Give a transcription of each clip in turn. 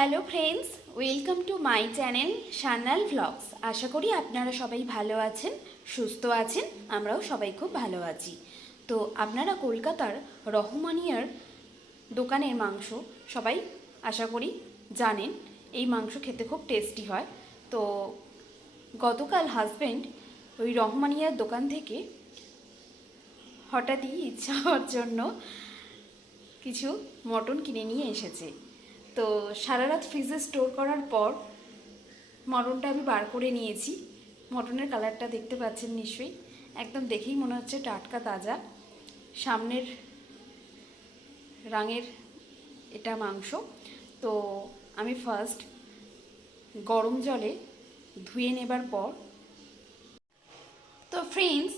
Hello friends, welcome to my channel Sanyal vlogs. আশা করি আপনারা সবাই ভালো আছেন, সুস্থ আছেন। আমরাও সবাই খুব ভালো আছি। তো আপনারা কলকাতার রহমানিয়ার দোকানের মাংস সবাই আশা করি জানেন। এই মাংস খেতে খুব টেস্টি হয়। তো গতকাল হাজব্যান্ড ওই রহমানিয়ার দোকান থেকে হঠাৎই ইচ্ছা হওয়ার জন্য কিছু মটন কিনে নিয়ে এসেছে। তো সারা রাত ফ্রিজে স্টোর করার পর মটনটা আমি বার করে নিয়েছি। মটনের কালারটা দেখতে পাচ্ছেন নিশ্চয়ই, একদম দেখেই মনে হচ্ছে টাটকা তাজা। সামনের রাঙের এটা মাংস। তো আমি ফার্স্ট গরম জলে ধুয়ে নেবার পর, তো ফ্রেন্ডস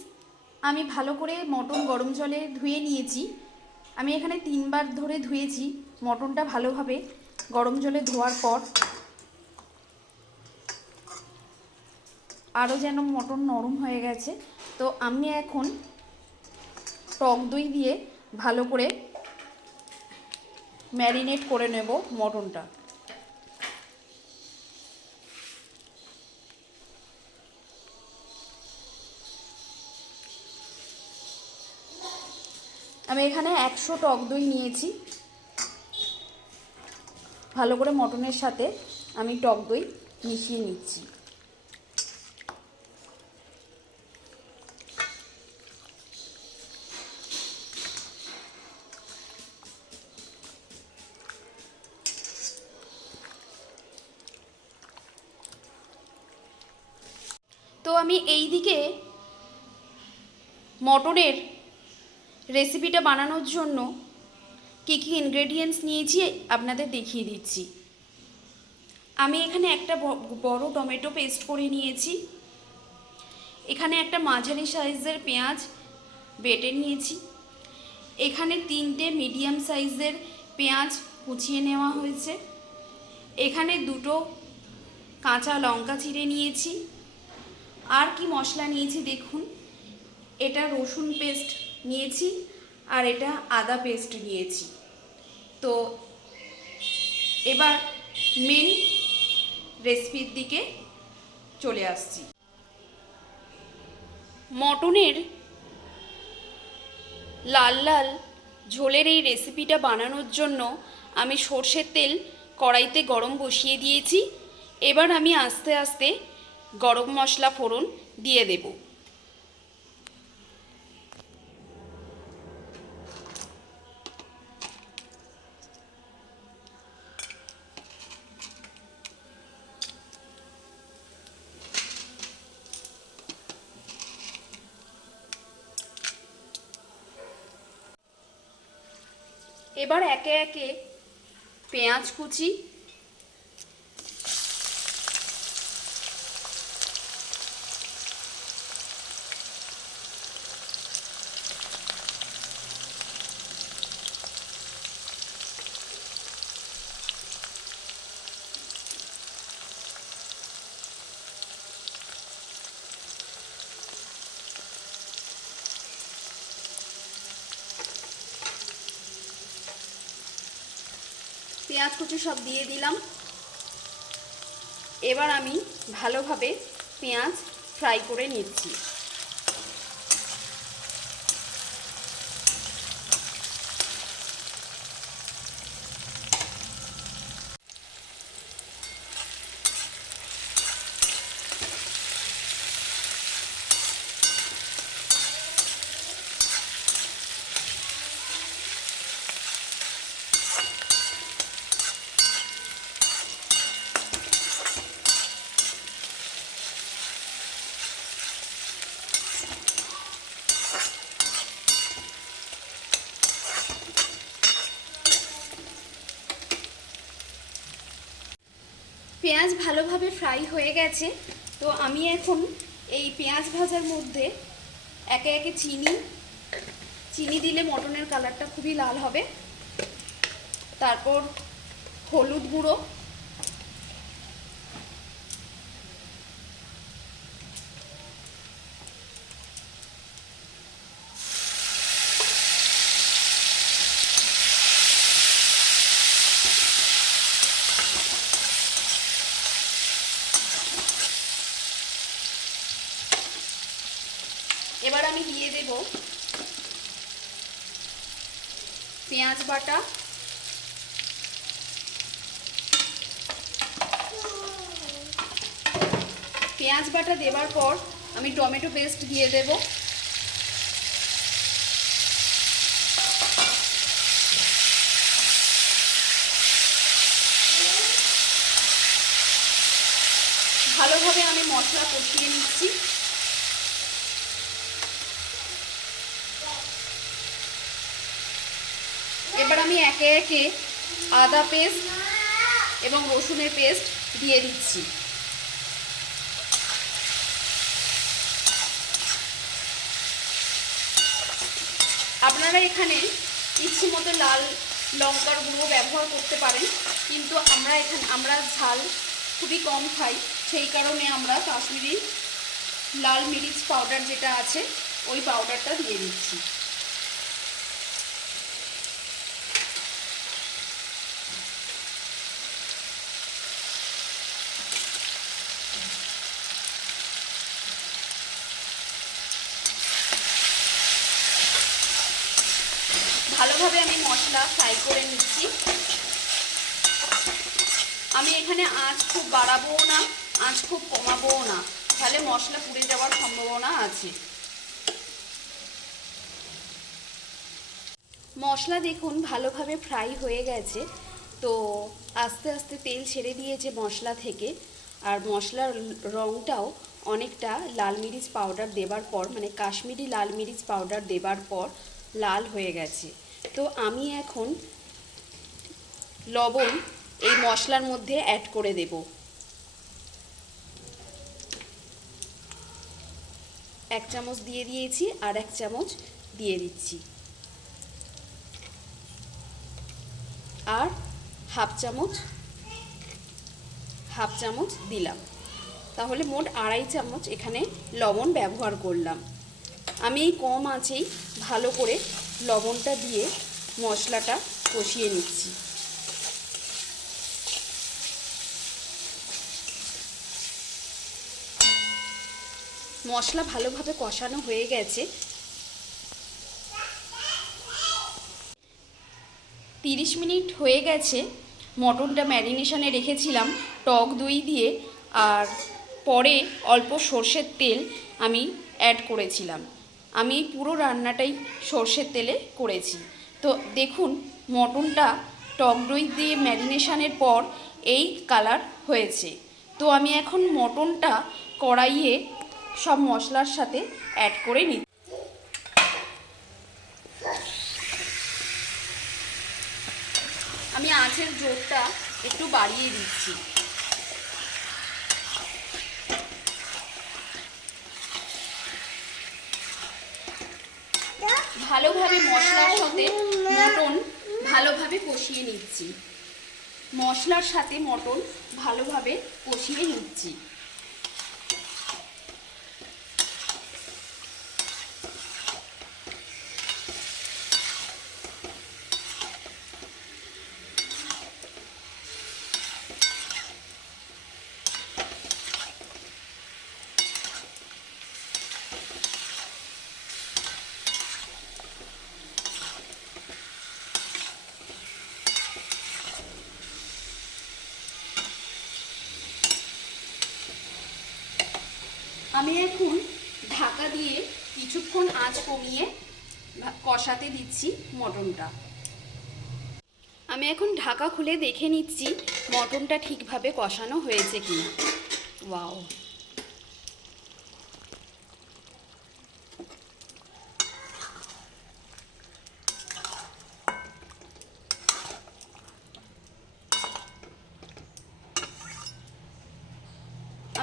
আমি ভালো করে মটন গরম জলে ধুয়ে নিয়েছি। আমি এখানে 3বার ধরে ধুয়েছি মটনটা ভালোভাবে। গরম জলে ধোয়ার পর আরও যেন মটন নরম হয়ে গেছে। তো আমি এখন টক দই দিয়ে ভালো করে ম্যারিনেট করে নেব মটনটা। আমি এখানে 100 টক দই নিয়েছি। ভালো করে মটনের সাথে আমি টক দই মিশিয়ে নিচ্ছি। তো আমি এই দিকে মটনের রেসিপিটা বানানোর জন্য কী কী ইনগ্রেডিয়েন্টস নিয়েছি আপনাদের দেখিয়ে দিচ্ছি। আমি এখানে একটা বড় টমেটো পেস্ট করে নিয়েছি। এখানে একটা মাঝারি সাইজের পেঁয়াজ বেটে নিয়েছি। এখানে 3টে মিডিয়াম সাইজের পেঁয়াজ কুচিয়ে নেওয়া হয়েছে। এখানে 2টো কাঁচা লঙ্কা চিড়ে নিয়েছি। আর কি মশলা নিয়েছি দেখুন, এটা রসুন পেস্ট নিয়েছি আর এটা আদা পেস্ট নিয়েছি। তো এবার মেন রেসিপির দিকে চলে আসছি। মটনের লাল লাল ঝোলের এই রেসিপিটা বানানোর জন্য আমি সর্ষের তেল কড়াইতে গরম বসিয়ে দিয়েছি। এবার আমি আস্তে আস্তে গরম মশলা ফোড়ন দিয়ে দেব। এবার একে একে পেঁয়াজ কুচি, পেঁয়াজ কুচি সব দিয়ে দিলাম। এবার আমি ভালোভাবে পেঁয়াজ ফ্রাই করে নিচ্ছি। পেঁয়াজ ভালোভাবে ফ্রাই হয়ে গেছে। তো আমি এখন এই পেঁয়াজ ভাজার মধ্যে একে একে চিনি দিলে মটনের কালারটা খুবই লাল হবে। তারপর হলুদ গুঁড়ো, এবার আমি দিয়ে দেব পেঁয়াজ বাটা, পেঁয়াজ বাটা দেওয়ার পর আমি টমেটো পেস্ট দিয়ে দেব। ভালোভাবে আমি মশলা কষিয়ে নিচ্ছি। এবার আমি একে একে আদা পেস্ট এবং রসুনের পেস্ট দিয়ে দিচ্ছি। আপনারা এখানে ইচ্ছে মতো লাল লঙ্কার গুঁড়ো ব্যবহার করতে পারেন, কিন্তু আমরা ঝাল খুবই কম খাই, সেই কারণে আমরা কাশ্মীরি লাল মিরিচ পাউডার যেটা আছে ওই পাউডারটা দিয়ে দিচ্ছি। ভালোভাবে আমি মশলা ফ্রাই করে নিচ্ছি। আমি এখানে আঁচ খুব বাড়াবোও না, আঁচ খুব কমাবোও না, তাহলে মশলা পুড়ে যাওয়ার সম্ভাবনা আছে। মশলা দেখুন ভালোভাবে ফ্রাই হয়ে গেছে, তো আস্তে আস্তে তেল ছেড়ে দিয়েছে মশলা থেকে, আর মশলার রঙটাও অনেকটা লাল মিরিচ পাউডার দেবার পর, মানে কাশ্মীরি লাল মিরিচ পাউডার দেবার পর লাল হয়ে গেছে। তো আমি এখন লবণ এই মশলার মধ্যে অ্যাড করে দেব। 1 চামচ দিয়ে দিয়েছি, আর 1 চামচ দিয়ে দিচ্ছি, আর হাফ চামচ দিলাম, তাহলে মোট 2.5 চামচ এখানে লবণ ব্যবহার করলাম। আমি এই কম আঁচেই ভালো করে লবণটা দিয়ে মশলাটা কষিয়ে নিচ্ছি। মশলা ভালোভাবে কষানো হয়ে গেছে। 30 মিনিট হয়ে গেছে। মটনটা ম্যারিনেশনে রেখেছিলাম টক দই দিয়ে, আর পরে অল্প সর্ষের তেল আমি অ্যাড করেছিলাম। আমি পুরো রান্নাটাই সর্ষের তেলে করেছি। তো দেখুন মটনটা টক দই দিয়ে ম্যারিনেশনের পর এই কালার হয়েছে। তো আমি এখন মটনটা কড়াইয়ে সব মশলার সাথে অ্যাড করে নিই। আমি আঁচের জোরটা একটু বাড়িয়ে দিচ্ছি। ভালোভাবে মশলার সাথে মটন ভালোভাবে কষিয়ে নিচ্ছি। মশলার সাথে মটন ভালোভাবে কষিয়ে নিচ্ছি। আমি এখন ঢাকা দিয়ে কিছুক্ষণ আঁচ কমিয়ে কষাতে দিচ্ছি মটনটা। আমি এখন ঢাকা খুলে দেখে নিচ্ছি মটনটা ঠিকভাবে কষানো হয়েছে কিনা। ওয়াও,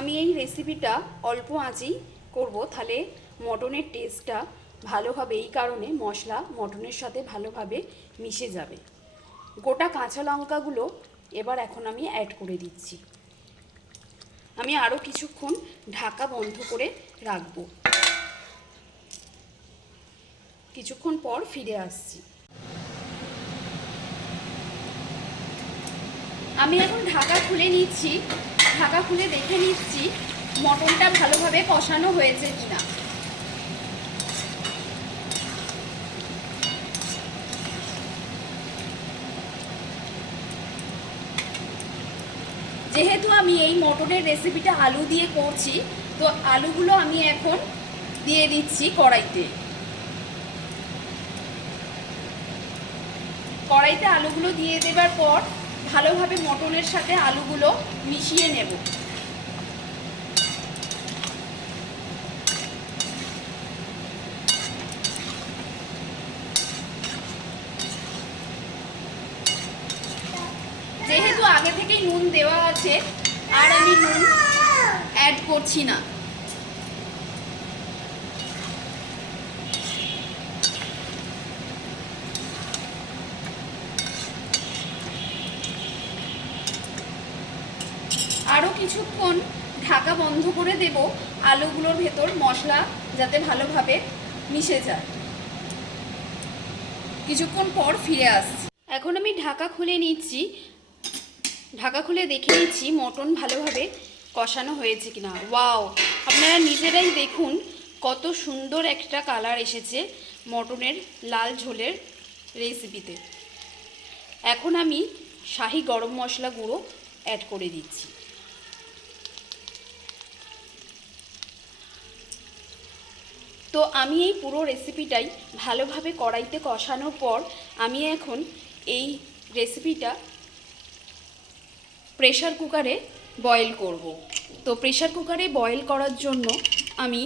আমি এই রেসিপিটা অল্প আঁচেই করব, তাহলে মটনের টেস্টটা ভালো হবে। এই কারণে মশলা মটনের সাথে ভালোভাবে মিশে যাবে। গোটা কাঁচা লঙ্কাগুলো এবার এখন আমি অ্যাড করে দিচ্ছি। আমি আরও কিছুক্ষণ ঢাকা বন্ধ করে রাখব। কিছুক্ষণ পর ফিরে আসছি। আমি এখন ঢাকা খুলে নিচ্ছি। ঢাকা খুলে দেখে নিচ্ছি মটনটা ভালোভাবে কষানো হয়েছে কিনা। যেহেতু আমি এই মটনের রেসিপিটা আলু দিয়ে করছি, তো আলুগুলো আমি এখন দিয়ে দিচ্ছি কড়াইতে। কড়াইতে আলুগুলো দিয়ে দেবার পর ভালোভাবে মটনের সাথে আলুগুলো মিশিয়ে নেব। যেহেতু আগে থেকেই নুন দেওয়া আছে, আর আমি নুন অ্যাড করছি না। আরও কিছুক্ষণ ঢাকা বন্ধ করে দেব, আলুগুলোর ভেতর মশলা যাতে ভালোভাবে মিশে যায়। কিছুক্ষণ পর ফিরে আসছি। এখন আমি ঢাকা খুলে নিচ্ছি। ঢাকা খুলে দেখে নিচ্ছি মটন ভালোভাবে কষানো হয়েছে কিনা। ওয়াও, আপনারা নিজেরাই দেখুন কত সুন্দর একটা কালার এসেছে মটনের লাল ঝোলের রেসিপিতে। এখন আমি শাহি গরম মশলা গুঁড়ো অ্যাড করে দিচ্ছি। তো আমি এই পুরো রেসিপিটাই ভালোভাবে কড়াইতে কষানোর পর আমি এখন এই রেসিপিটা প্রেশার কুকারে বয়েল করব। তো প্রেশার কুকারে বয়েল করার জন্য আমি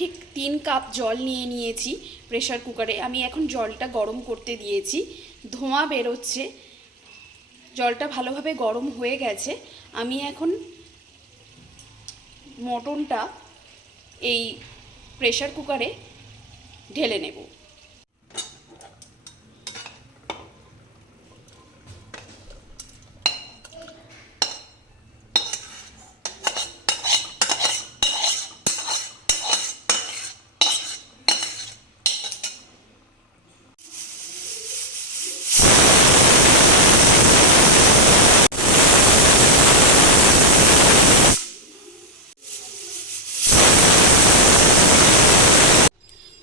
ঠিক 3 কাপ জল নিয়ে নিয়েছি প্রেশার কুকারে। আমি এখন জলটা গরম করতে দিয়েছি, ধোঁয়া বেরোচ্ছে, জলটা ভালোভাবে গরম হয়ে গেছে। আমি এখন মটনটা এই প্রেশার কুকারে ঢেলে নেব।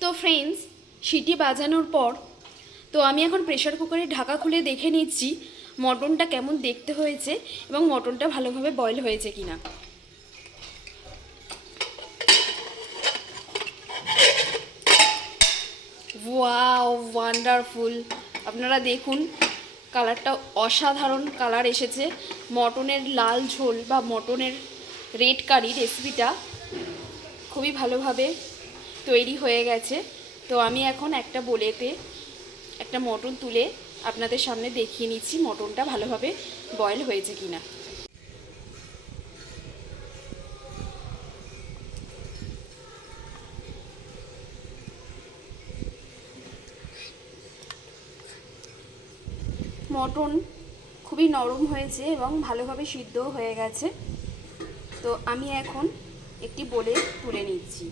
তো ফ্রেন্ডস, সিটি বাজানোর পর তো আমি এখন প্রেশার কুকারে ঢাকা খুলে দেখে নিচ্ছি মটনটা কেমন দেখতে হয়েছে এবং মটনটা ভালোভাবে বয়েল হয়েছে কিনা। Wow, wonderful! আপনারা দেখুন কালারটা অসাধারণ কালার এসেছে। মটনের লাল ঝোল বা মটনের রেড কারি রেসিপিটা খুবই ভালোভাবে তৈরি হয়ে গেছে। তো আমি এখন একটা বোলেতে একটা মটন তুলে আপনাদের সামনে দেখিয়ে নিচ্ছি মটনটা ভালোভাবে বয়েল হয়েছে কিনা। মটন খুবই নরম হয়েছে এবং ভালোভাবে সিদ্ধও হয়ে গেছে। তো আমি এখন একটি বোলে তুলে নিচ্ছি।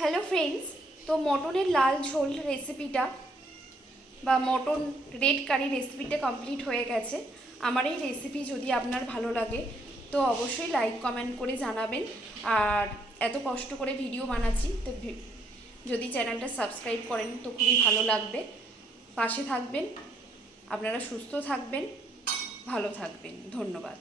হ্যালো ফ্রেন্ডস, তো মটনের লাল ঝোল রেসিপিটা বা মটন রেড কারি রেসিপিটা কমপ্লিট হয়ে গেছে। আমার এই রেসিপি যদি আপনার ভালো লাগে তো অবশ্যই লাইক কমেন্ট করে জানাবেন। আর এত কষ্ট করে ভিডিও বানাচ্ছি, তো যদি চ্যানেলটা সাবস্ক্রাইব করেন তো খুবই ভালো লাগবে। পাশে থাকবেন। আপনারা সুস্থ থাকবেন, ভালো থাকবেন। ধন্যবাদ।